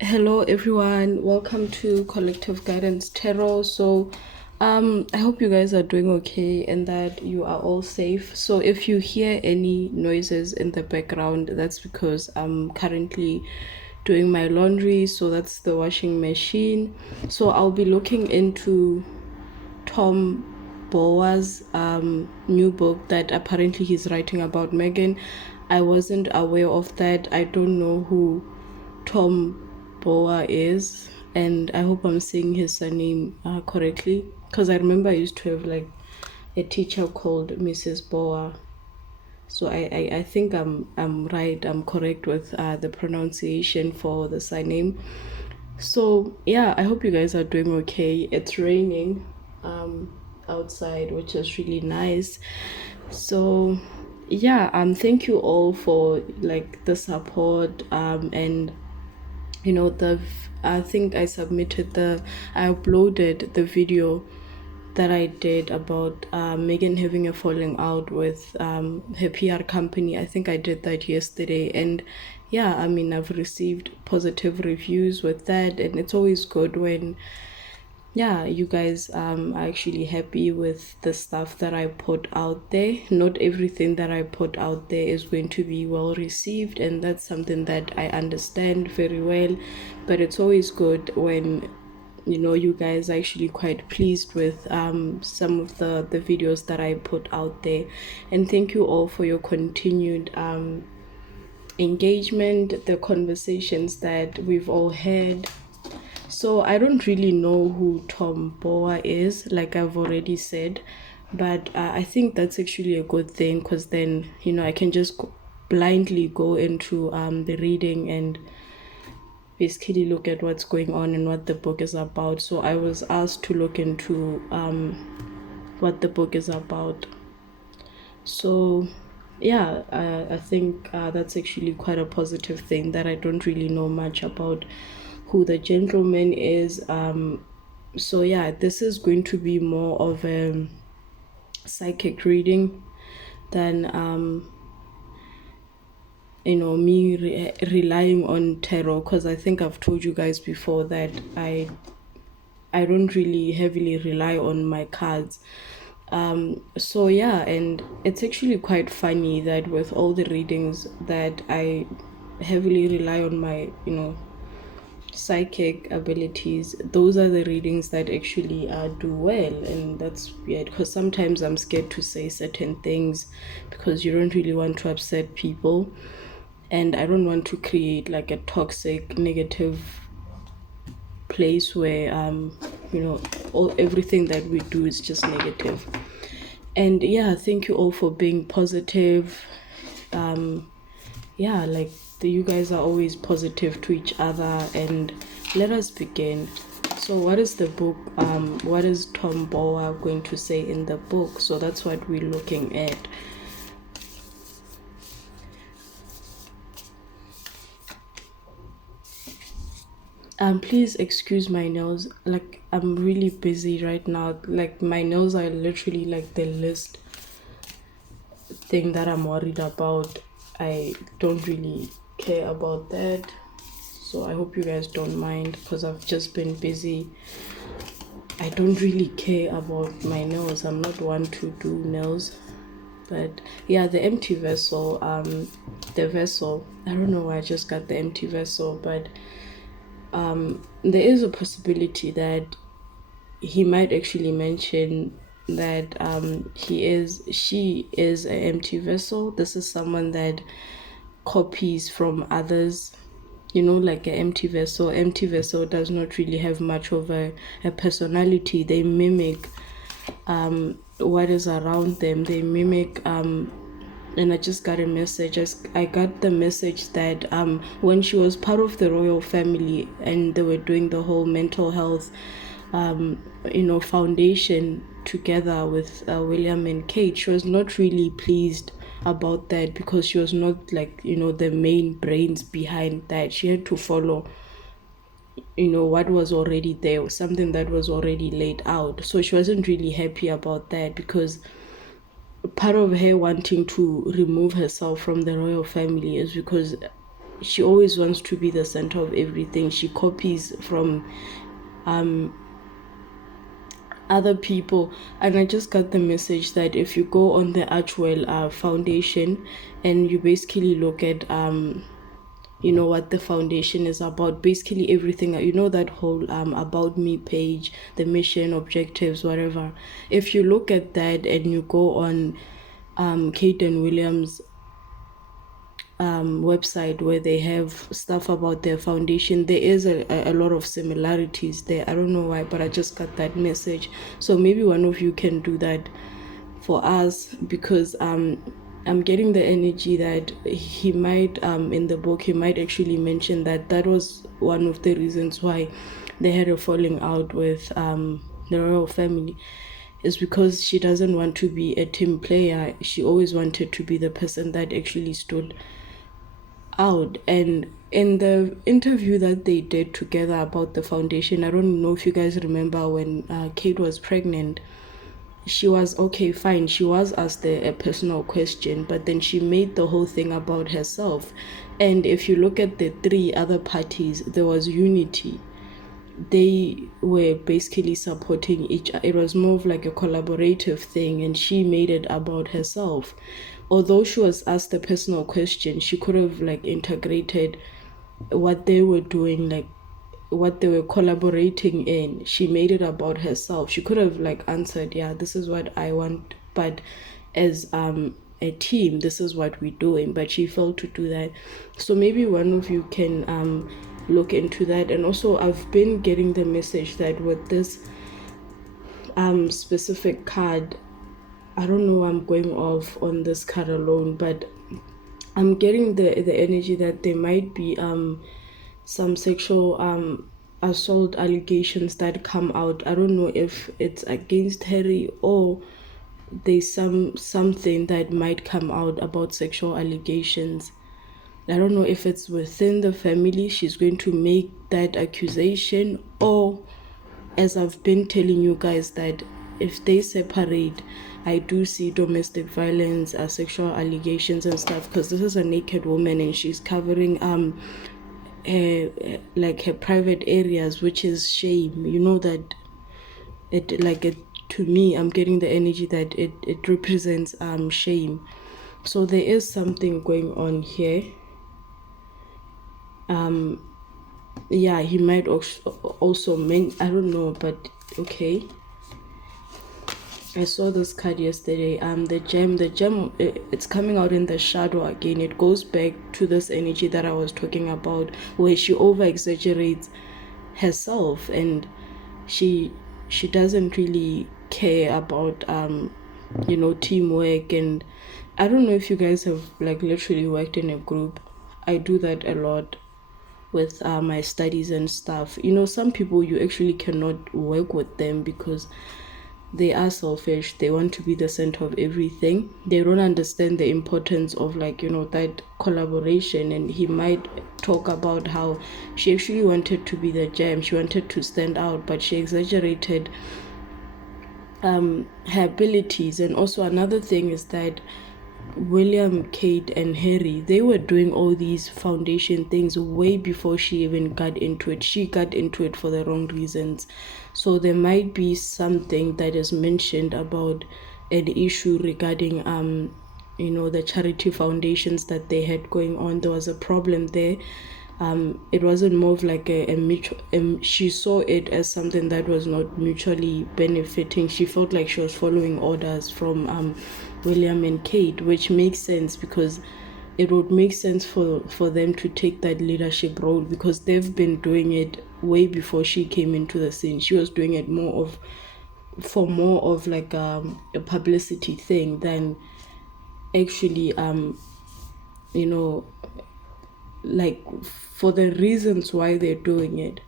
Hello everyone, welcome to Collective Guidance Tarot. I hope you guys are doing okay and that you are all safe. So if you hear any noises in the background, that's because I'm currently doing my laundry, so that's the washing machine. So I'll be looking into Tom Boa's new book that apparently he's writing about Megain. I wasn't aware of that. I don't know who Tom Boa is, and I hope I'm saying his surname correctly, because I remember I used to have like a teacher called Mrs. Boa. So I think I'm right. I'm correct with the pronunciation for the surname. So yeah, I hope you guys are doing okay. It's raining outside, which is really nice. So yeah, thank you all for like the support and I think I uploaded the video that I did about Megan having a falling out with her PR company. I think I did that yesterday, and yeah, I mean, I've received positive reviews with that, and it's always good when yeah, you guys are actually happy with the stuff that I put out there. Not everything that I put out there is going to be well received, and that's something that I understand very well. But it's always good when you guys are actually quite pleased with some of the videos that I put out there. And thank you all for your continued engagement, the conversations that we've all had. So I don't really know who Tom Boa is, like I've already said, but I think that's actually a good thing, because then I can just blindly go into the reading and basically look at what's going on and what the book is about. So I was asked to look into what the book is about. So yeah, I think that's actually quite a positive thing, that I don't really know much about who the gentleman is. So yeah, this is going to be more of a psychic reading than me relying on tarot, because I think I've told you guys before that I don't really heavily rely on my cards. So yeah, and it's actually quite funny that with all the readings that I heavily rely on my psychic abilities, those are the readings that actually do well. And that's weird, because sometimes I'm scared to say certain things because you don't really want to upset people, and I don't want to create like a toxic negative place where everything that we do is just negative. And yeah, thank you all for being positive. Yeah, like you guys are always positive to each other. And let us begin. So what is the book, what is Tom Boa going to say in the book? So that's what we're looking at. Please excuse my nails, like I'm really busy right now. Like my nails are literally like the least thing that I'm worried about. I don't really care about that, so I hope you guys don't mind, because I've just been busy. I don't really care about my nails. I'm not one to do nails. But yeah, the empty vessel, the vessel, I don't know why I just got the empty vessel, but there is a possibility that he might actually mention that she is an empty vessel. This is someone that copies from others, like an empty vessel. Empty vessel does not really have much of a personality. They mimic what is around them. They mimic and I just got a message. I got the message that when she was part of the royal family and they were doing the whole mental health foundation together with William and Kate, she was not really pleased about that, because she was not like the main brains behind that. She had to follow what was already there, something that was already laid out. So she wasn't really happy about that, because part of her wanting to remove herself from the royal family is because she always wants to be the center of everything. She copies from other people, and I just got the message that if you go on the Archwell foundation and you basically look at what the foundation is about, basically everything, that whole about me page, the mission, objectives, whatever. If you look at that and you go on Kate and William's website where they have stuff about their foundation, there is a lot of similarities there. I don't know why, but I just got that message. So maybe one of you can do that for us, because I'm getting the energy that he might in the book he might actually mention that was one of the reasons why they had a falling out with the royal family, is because she doesn't want to be a team player. She always wanted to be the person that actually stood out. And in the interview that they did together about the foundation, I don't know if you guys remember when Kate was pregnant, she was okay, fine, she was asked a personal question, but then she made the whole thing about herself. And if you look at the three other parties, there was unity. They were basically supporting each other. It was more of like a collaborative thing, and she made it about herself. Although she was asked a personal question, she could have like integrated what they were doing, like what they were collaborating in. She made it about herself. She could have like answered, yeah, this is what I want, but as a team, this is what we're doing. But she failed to do that. So maybe one of you can look into that. And also, I've been getting the message that with this specific card, I don't know, I'm going off on this card alone, but I'm getting the energy that there might be some sexual assault allegations that come out. I don't know if it's against Harry, or there's something that might come out about sexual allegations. I don't know if it's within the family she's going to make that accusation, or, as I've been telling you guys, that if they separate, I do see domestic violence, sexual allegations and stuff, because this is a naked woman and she's covering her private areas, which is shame. That it to me, I'm getting the energy that it represents shame. So there is something going on here. Yeah, he might also mean, I don't know, but okay. I saw this card yesterday. The gem, it's coming out in the shadow again. It goes back to this energy that I was talking about, where she over exaggerates herself, and she doesn't really care about teamwork. And I don't know if you guys have like literally worked in a group. I do that a lot with my studies and stuff. Some people you actually cannot work with them because they are selfish. They want to be the center of everything. They don't understand the importance of that collaboration. And he might talk about how she actually wanted to be the gem. She wanted to stand out, but she exaggerated her abilities. And also another thing is that William, Kate, and Harry, they were doing all these foundation things way before she even got into it. She got into it for the wrong reasons. So there might be something that is mentioned about an issue regarding the charity foundations that they had going on. There was a problem there. It wasn't more of like a mutual, she saw it as something that was not mutually benefiting. She felt like she was following orders from William and Kate, which makes sense, because it would make sense for them to take that leadership role, because they've been doing it way before she came into the scene. She was doing it more of like a publicity thing than actually like for the reasons why they're doing it.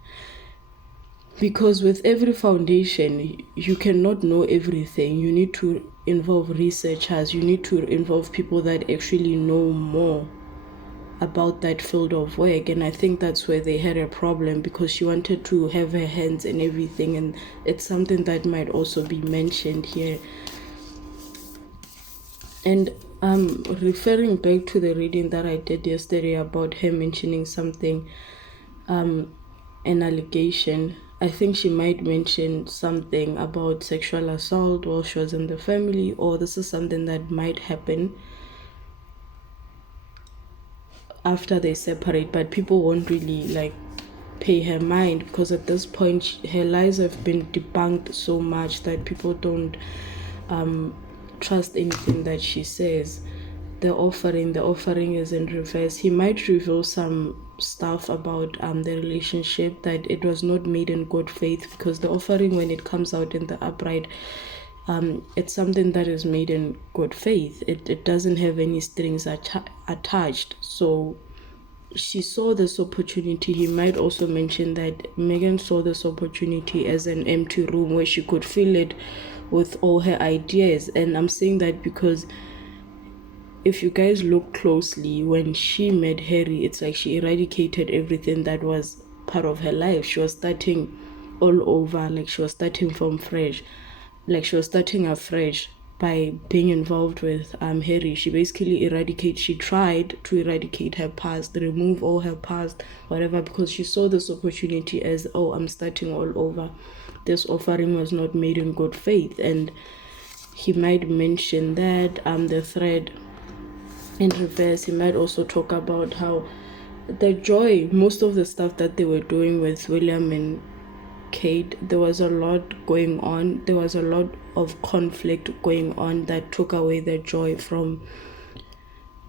Because with every foundation, you cannot know everything. You need to involve researchers. You need to involve people that actually know more about that field of work. And I think that's where they had a problem, because she wanted to have her hands in everything. And it's something that might also be mentioned here. And Referring back to the reading that I did yesterday about her mentioning something, an allegation. I think she might mention something about sexual assault while she was in the family, or this is something that might happen after they separate, but people won't really like pay her mind, because at this point her lies have been debunked so much that people don't trust anything that she says. The offering is in reverse. He might reveal some stuff about the relationship, that it was not made in good faith, because the offering, when it comes out in the upright, it's something that is made in good faith. It doesn't have any strings attached. So she saw this opportunity. He might also mention that Megan saw this opportunity as an empty room where she could fill it with all her ideas. And I'm saying that because if you guys look closely, when she met Harry, it's like she eradicated everything that was part of her life. She was starting all over, like she was starting from fresh, like she was starting afresh by being involved with Harry. She basically she tried to eradicate her past, remove all her past, whatever, because she saw this opportunity as, oh, I'm starting all over. This offering was not made in good faith. And he might mention that the thread in reverse. He might also talk about how the joy, most of the stuff that they were doing with William and Kate, there was a lot going on. There was a lot of conflict going on that took away their joy from,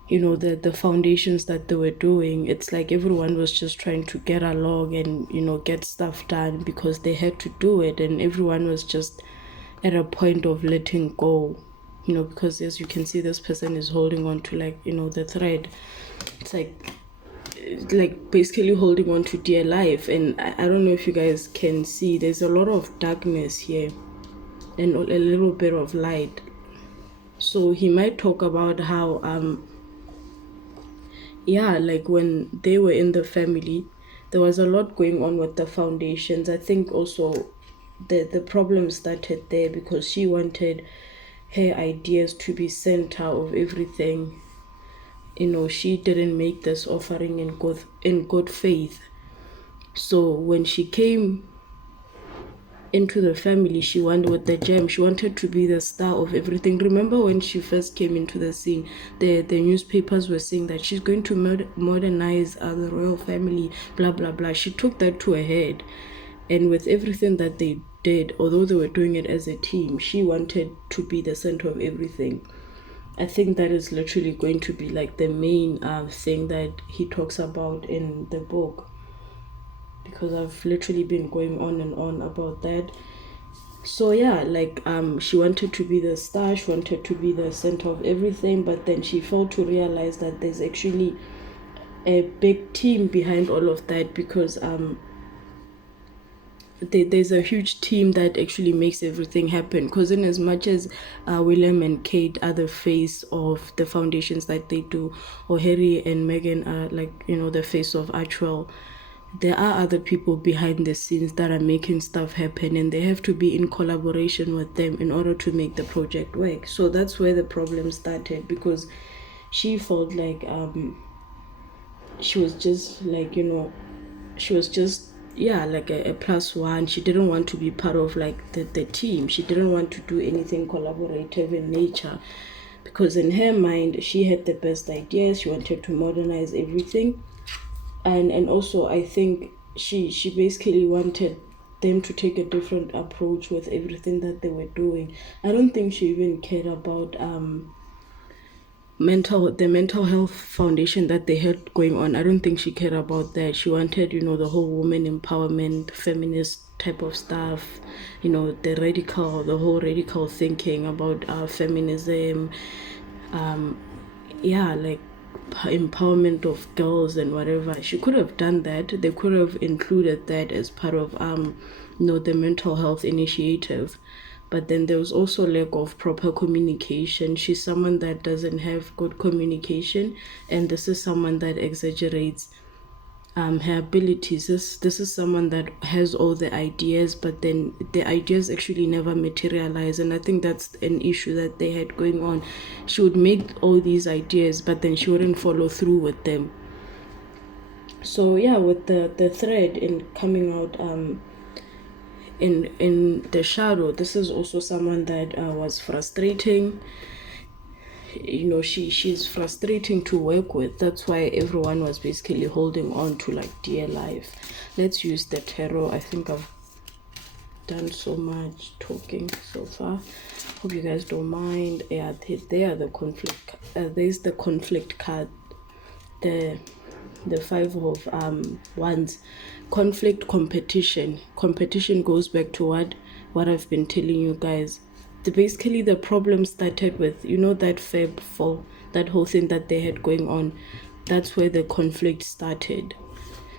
the foundations that they were doing. It's like everyone was just trying to get along and, get stuff done because they had to do it. And everyone was just at a point of letting go, because as you can see, this person is holding on to the thread. It's like basically holding on to dear life. And I don't know if you guys can see, there's a lot of darkness here and a little bit of light. So he might talk about how like when they were in the family, there was a lot going on with the foundations. I think also the problem started there because she wanted her ideas to be center of everything. She didn't make this offering in good faith. So when she came into the family, she wanted with the gem, she wanted to be the star of everything. Remember when she first came into the scene, the newspapers were saying that she's going to modernize the royal family, blah blah blah. She took that to her head, and with everything that they did, although they were doing it as a team, she wanted to be the center of everything. I think that is literally going to be like the main thing that he talks about in the book, because I've literally been going on and on about that. So yeah, she wanted to be the star, she wanted to be the center of everything, but then she failed to realize that there's actually a big team behind all of that, because there's a huge team that actually makes everything happen. Because in as much as William and Kate are the face of the foundations that they do, or Harry and Megan are the face of Archwell, there are other people behind the scenes that are making stuff happen, and they have to be in collaboration with them in order to make the project work. So that's where the problem started, because she felt like she was just she was just like a plus one. She didn't want to be part of the team. She didn't want to do anything collaborative in nature, because in her mind she had the best ideas. She wanted to modernize everything, and also I think she basically wanted them to take a different approach with everything that they were doing. I don't think she even cared about the mental health foundation that they had going on. I don't think she cared about that. She wanted the whole woman empowerment, feminist type of stuff, the whole radical thinking about feminism, empowerment of girls and whatever. She could have done that. They could have included that as part of the mental health initiative. But then there was also lack of proper communication. She's someone that doesn't have good communication, and this is someone that exaggerates her abilities. This is someone that has all the ideas, but then the ideas actually never materialize, and I think that's an issue that they had going on. She would make all these ideas, but then she wouldn't follow through with them. So yeah, with the thread in coming out in the shadow, this is also someone that was frustrating. She's frustrating to work with. That's why everyone was basically holding on to like dear life. Let's use the tarot. I think I've done so much talking so far. Hope you guys don't mind. Yeah, they are the conflict. There's the conflict card. The 5 of wands. Conflict, competition goes back to what I've been telling you guys. Basically the problem started with, that Feb 4, that whole thing that they had going on. That's where the conflict started,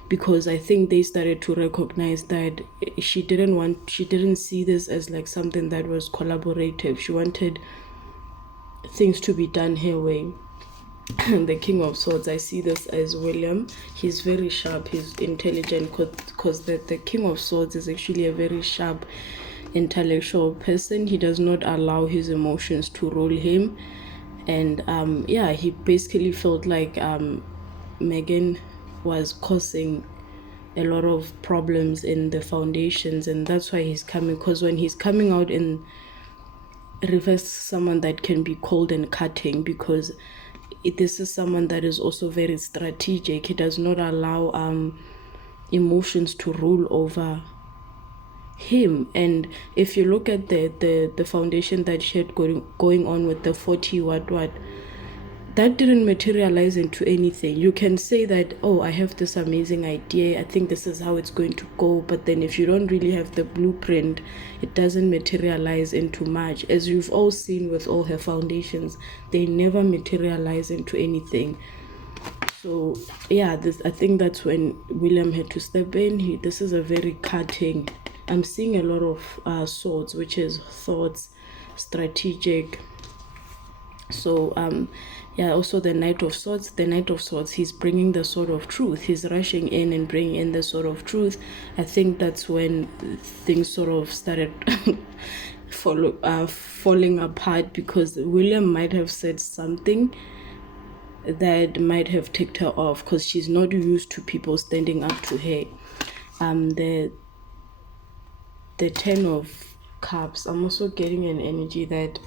because I think they started to recognize that she didn't see this as like something that was collaborative. She wanted things to be done her way. The King of Swords, I see this as William. He's very sharp, he's intelligent, because the King of Swords is actually a very sharp intellectual person. He does not allow his emotions to rule him. And he basically felt like Megain was causing a lot of problems in the foundations, and that's why he's coming, because when he's coming out in reverse, someone that can be cold and cutting, because this is someone that is also very strategic. He does not allow emotions to rule over him. And if you look at the foundation that she had going on with the 40 what that didn't materialize into anything. You can say that, oh, I have this amazing idea, I think this is how it's going to go, but then if you don't really have the blueprint, it doesn't materialize into much. As you've all seen with all her foundations, they never materialize into anything. So yeah, I think that's when William had to step in. This is a very cutting. I'm seeing a lot of swords, which is thoughts, strategic. So also the Knight of Swords, he's bringing the sword of truth. He's rushing in and bringing in the sword of truth. I think that's when things sort of started falling apart, because William might have said something that might have ticked her off, because she's not used to people standing up to her. The 10 of Cups, I'm also getting an energy that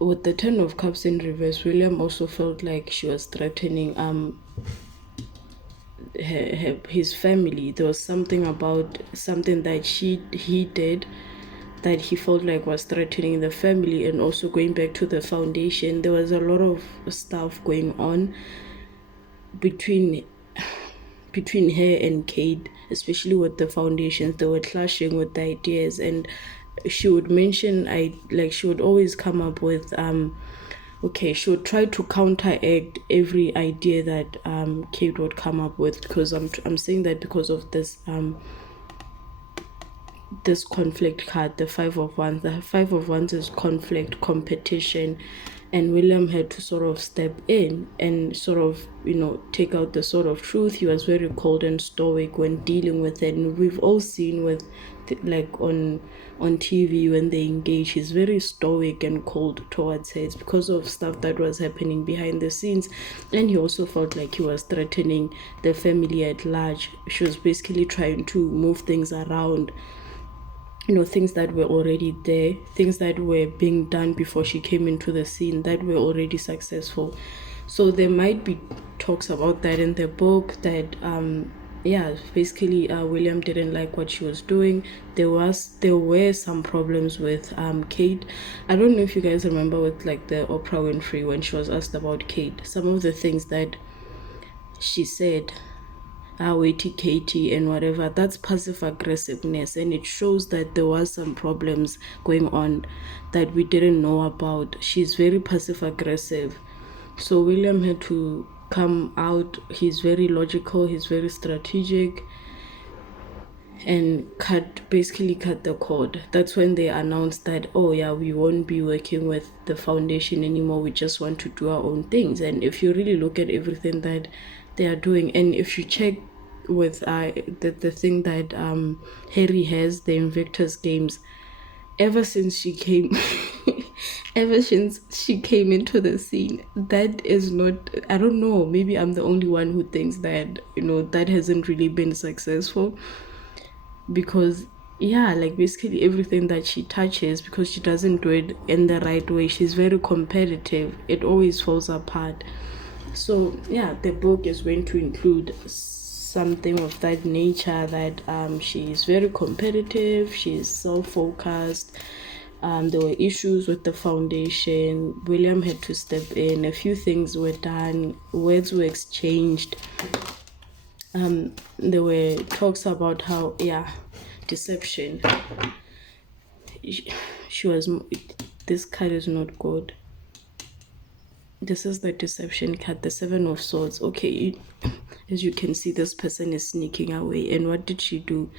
with the 10 of Cups in reverse, William also felt like she was threatening his family. There was something about something that he did that he felt like was threatening the family. And also going back to the foundation, there was a lot of stuff going on between her and Kate, especially with the foundations. They were clashing with the ideas, and she would mention, she would always come up with she would try to counteract every idea that Kate would come up with, because I'm saying that because of this this conflict card, the 5 of Wands. The 5 of Wands is conflict, competition, and William had to sort of step in and sort of, take out the sword of truth. He was very cold and stoic when dealing with it, and we've all seen with on TV when they engage, he's very stoic and cold towards her. It's because of stuff that was happening behind the scenes, and he also felt like he was threatening the family at large. She was basically trying to move things around, things that were already there, things that were being done before she came into the scene that were already successful. So there might be talks about that in the book, that basically William didn't like what she was doing. There were some problems with Kate. I don't know if you guys remember with like the Oprah Winfrey, when she was asked about Kate, some of the things that she said, Waite, Katie, and whatever, that's passive aggressiveness, and it shows that there was some problems going on that we didn't know about. She's very passive aggressive. So William had to come out. He's very logical, he's very strategic, and basically cut the cord. That's when they announced that, oh yeah, we won't be working with the foundation anymore, we just want to do our own things. And if you really look at everything that they are doing, and if you check with the thing that Harry has, the Invictus Games, ever since she came ever since she came into the scene, that is not, I don't know, maybe I'm the only one who thinks that, that hasn't really been successful. Because yeah, like basically everything that she touches, because she doesn't do it in the right way, she's very competitive, it always falls apart. So yeah, the book is going to include something of that nature, that she's very competitive, she's self-focused. There were issues with the foundation. William had to step in. A few things were done. Words were exchanged. There were talks about how, yeah, deception. She was. This card is not good. This is the deception card, the Seven of Swords. Okay, as you can see, this person is sneaking away. And what did she do?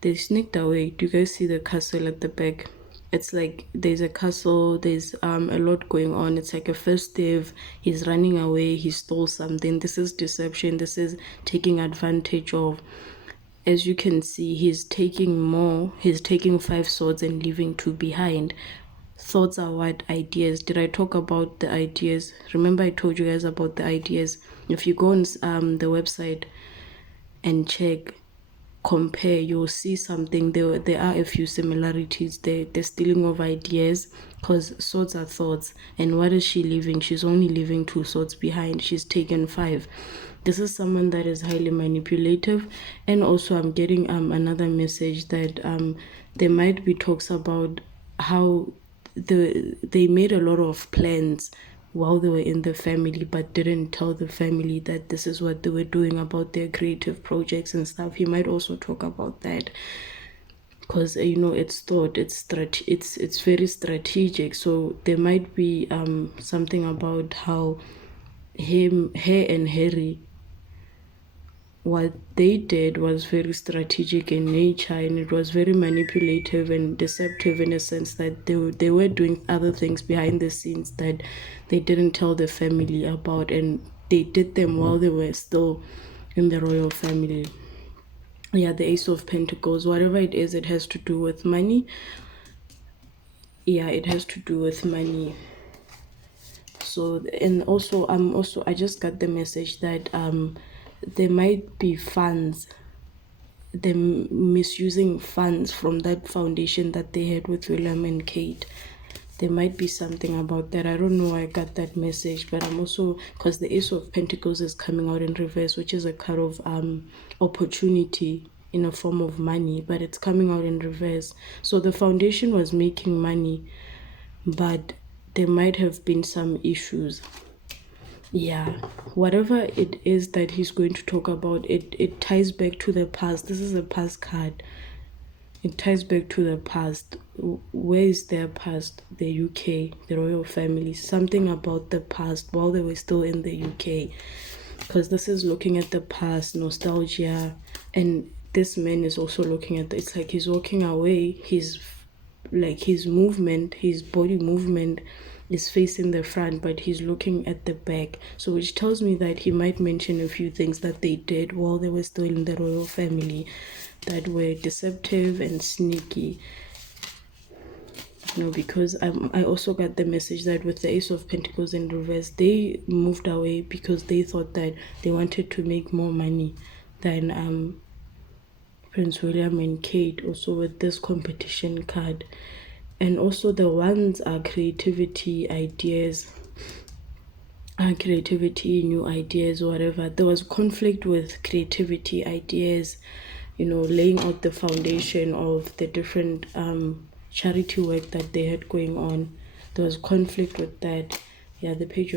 They sneaked away. Do you guys see the castle at the back? It's like there's a castle, there's a lot going on. It's like a festive. He's running away, he stole something. This is deception. This is taking advantage of. As you can see, he's taking more. He's taking 5 swords and leaving 2 behind. Thoughts are what? Ideas. Did I talk about the ideas? Remember I told you guys about the ideas. If you go on the website and check, compare, you'll see something. There are a few similarities there. The stealing of ideas, because swords are thoughts. And what is she leaving? She's only leaving 2 swords behind. She's taken 5. This is someone that is highly manipulative. And also I'm getting another message that there might be talks about how they made a lot of plans while they were in the family, but didn't tell the family that this is what they were doing about their creative projects and stuff. He might also talk about that, because it's thought, it's very strategic. So there might be something about how her and Harry, what they did was very strategic in nature, and it was very manipulative and deceptive, in a sense that they were doing other things behind the scenes that they didn't tell the family about, and they did them while they were still in the royal family. Yeah, the Ace of Pentacles, whatever it is, it has to do with money. Yeah, it has to do with money. So, and also I just got the message that there might be funds, them misusing funds from that foundation that they had with William and Kate. There might be something about that. I don't know why I got that message, but I'm also, because the Ace of Pentacles is coming out in reverse, which is a card of opportunity in a form of money, but it's coming out in reverse. So the foundation was making money, but there might have been some issues. Yeah, whatever it is that he's going to talk about, it ties back to the past. This is a past card. It ties back to the past. Where is their past? The UK, the royal family. Something about the past while they were still in the UK. Because this is looking at the past, nostalgia. And this man is also looking at it's like he's walking away. He's like his movement, his body movement is facing the front, but he's looking at the back. So which tells me that he might mention a few things that they did while they were still in the royal family that were deceptive and sneaky. Because I also got the message that with the Ace of Pentacles in reverse, they moved away because they thought that they wanted to make more money than Prince William and Kate, also with this competition card. And also the ones are creativity, ideas, new ideas, whatever. There was conflict with creativity, ideas, laying out the foundation of the different charity work that they had going on. There was conflict with that. Yeah, the page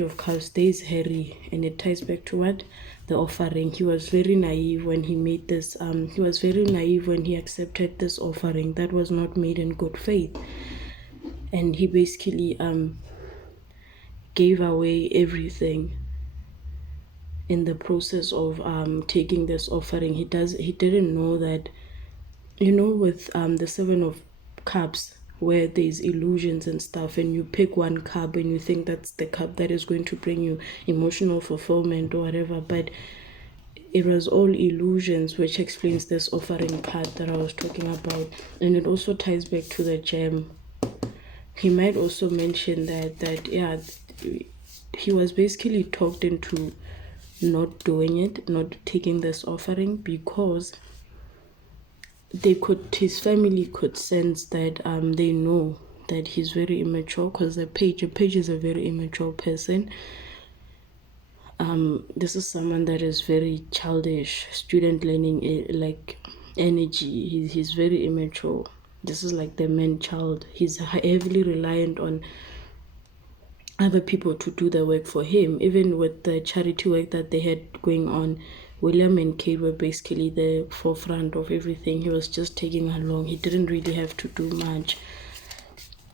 of cups stays Harry, and it ties back to what? The offering. He was very naive when he made this. He was very naive when he accepted this offering that was not made in good faith, and he basically gave away everything. in the process of taking this offering, he didn't know that, with the Seven of Cups, where there's illusions and stuff, and you pick one cup and you think that's the cup that is going to bring you emotional fulfillment or whatever, but it was all illusions, which explains this offering card that I was talking about. And it also ties back to the gem. He might also mention that yeah, he was basically talked into not doing it, not taking this offering, because his family could sense that they know that he's very immature, because a page is a very immature person. This is someone that is very childish, student learning like energy. He's very immature. This is like the man child. He's heavily reliant on other people to do the work for him. Even with the charity work that they had going on, William and Kate were basically the forefront of everything. He was just taking along. He didn't really have to do much.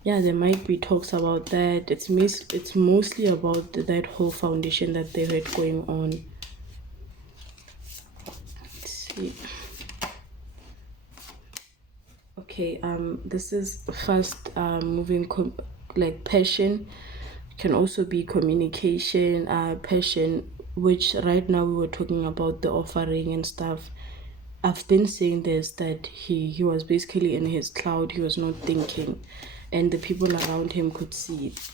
Yeah, there might be talks about that. It's mostly about that whole foundation that they had going on. Let's see. Okay, this is first moving like passion. It can also be communication, passion, which right now we were talking about the offering and stuff. I've been saying this, that he was basically in his cloud. He was not thinking, and the people around him could see it.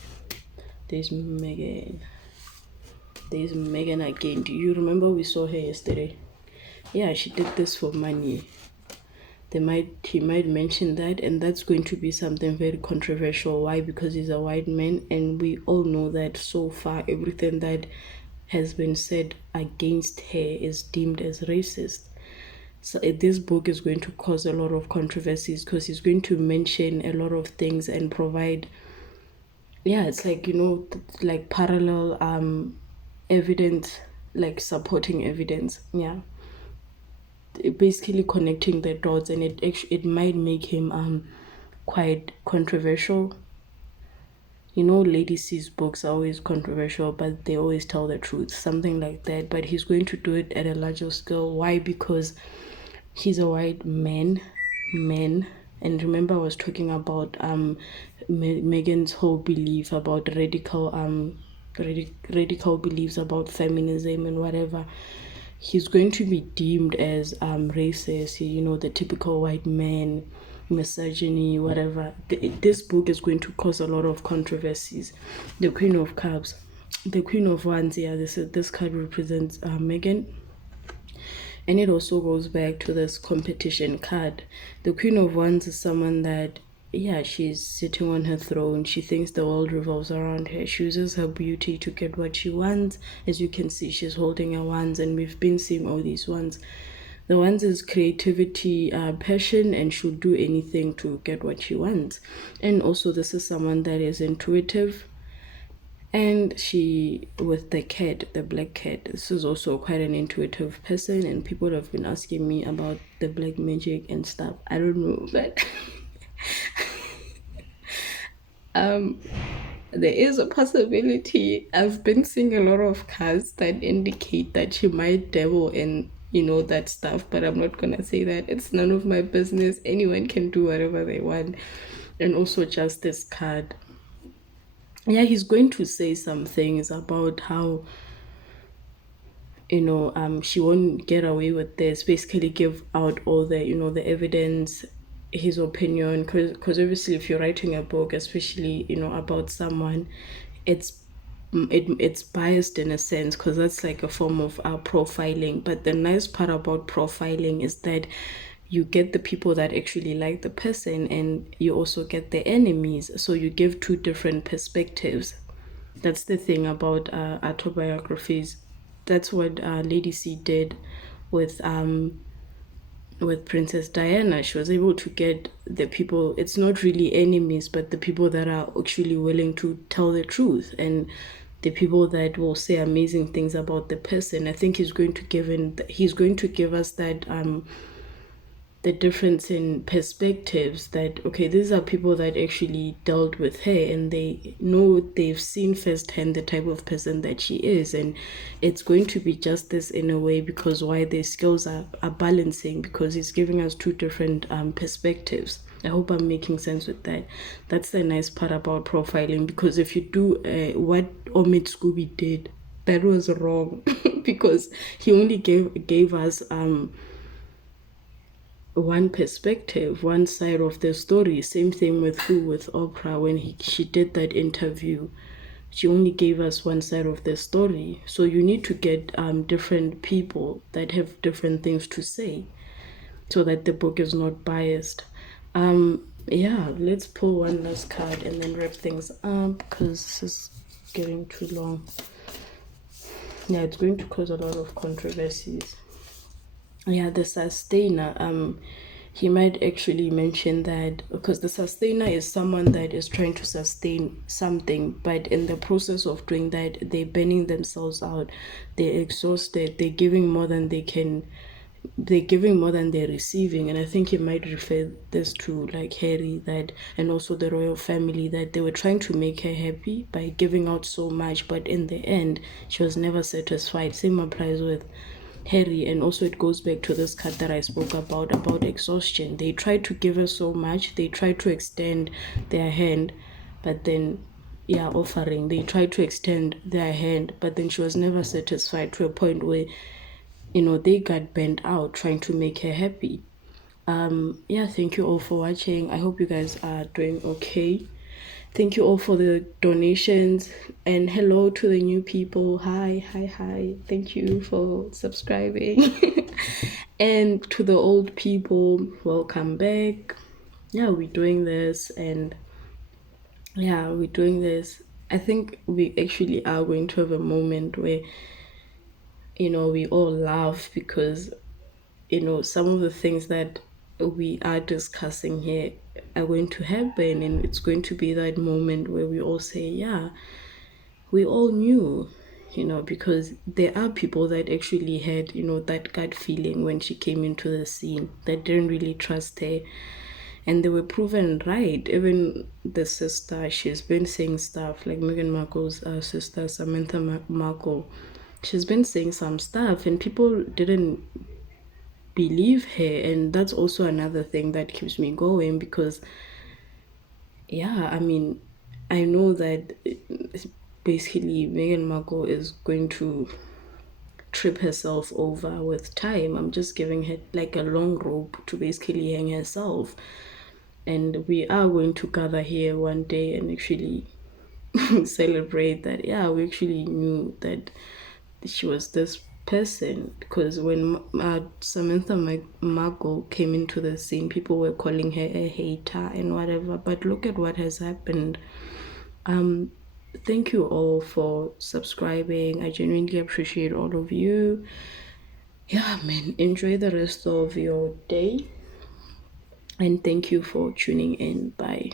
There's Megain again. Do you remember we saw her yesterday? Yeah, she did this for money. He might mention that, and that's going to be something very controversial. Why? Because he's a white man, and we all know that so far everything that has been said against her is deemed as racist. So this book is going to cause a lot of controversies, because he's going to mention a lot of things and provide, yeah, it's like, like parallel evidence, like supporting evidence. Yeah, basically connecting the dots, and it might make him quite controversial. Lady C's books are always controversial, but they always tell the truth, something like that. But he's going to do it at a larger scale. Why? Because he's a white man. And remember, I was talking about Megan's whole belief about radical beliefs about feminism and whatever. He's going to be deemed as racist, the typical white man, misogyny, whatever. This book is going to cause a lot of controversies. The Queen of Cups, the Queen of Wands, yeah, this card represents Megan. And it also goes back to this competition card. The Queen of Wands is someone that, yeah, she's sitting on her throne. She thinks the world revolves around her. She uses her beauty to get what she wants. As you can see, she's holding her wands, and we've been seeing all these wands. The wands is creativity, passion, and she'll do anything to get what she wants. And also, this is someone that is intuitive. And she, with the cat, the black cat, this is also quite an intuitive person, and people have been asking me about the black magic and stuff. I don't know, but there is a possibility. I've been seeing a lot of cards that indicate that she might dabble in that stuff, but I'm not gonna say that. It's none of my business. Anyone can do whatever they want. And also, just this card, yeah, he's going to say some things about how she won't get away with this, basically give out all the the evidence, his opinion, because obviously if you're writing a book, especially about someone, it's biased in a sense, because that's like a form of profiling. But the nice part about profiling is that you get the people that actually like the person, and you also get the enemies, so you give two different perspectives. That's the thing about autobiographies. That's what Lady C did with Princess Diana. She was able to get the people, it's not really enemies, but the people that are actually willing to tell the truth, and the people that will say amazing things about the person. I think he's going to give us that the difference in perspectives, that okay, these are people that actually dealt with her and they know, they've seen firsthand the type of person that she is, and it's going to be justice in a way, because why their skills are balancing, because he's giving us two different perspectives. I hope I'm making sense with that. That's the nice part about profiling, because if you do what Omid Scooby did, that was wrong. Because he only gave us one perspective, one side of the story. Same thing with Oprah, when she did that interview. She only gave us one side of the story. So you need to get different people that have different things to say, so that the book is not biased. Yeah, let's pull one last card and then wrap things up, because this is getting too long. Yeah, it's going to cause a lot of controversies. Yeah, the sustainer. He might actually mention that, because the sustainer is someone that is trying to sustain something, but in the process of doing that, they're burning themselves out, they're exhausted, they're giving more than they can, they're giving more than they're receiving. And I think he might refer this to like Harry, that, and also the royal family, that they were trying to make her happy by giving out so much, but in the end she was never satisfied. Same applies with Harry. And also it goes back to this card that I spoke about exhaustion. They try to give her so much, they try to extend their hand, but then, yeah, offering, they try to extend their hand, but then she was never satisfied, to a point where, you know, they got bent out trying to make her happy. Yeah, thank you all for watching. I hope you guys are doing okay. Thank you all for the donations, and hello to the new people. Hi, hi, hi. Thank you for subscribing. And to the old people, welcome back. Yeah, we're doing this, and yeah, we're doing this. I think we actually are going to have a moment where, you know, we all laugh, because, you know, some of the things that we are discussing here are going to happen, and it's going to be that moment where we all say, yeah, we all knew, you know, because there are people that actually had, you know, that gut feeling when she came into the scene, that didn't really trust her, and they were proven right. Even the sister, she's been saying stuff like Meghan Markle's sister, Samantha Markle. She's been saying some stuff, and people didn't believe her. And that's also another thing that keeps me going, because yeah, I mean, I know that basically Meghan Markle is going to trip herself over with time. I'm just giving her like a long rope to basically hang herself, and we are going to gather here one day and actually celebrate that, yeah, we actually knew that she was this person. Because when Samantha Markle came into the scene, people were calling her a hater and whatever, but look at what has happened. Thank you all for subscribing. I genuinely appreciate all of you. Yeah, man, enjoy the rest of your day, and thank you for tuning in. Bye.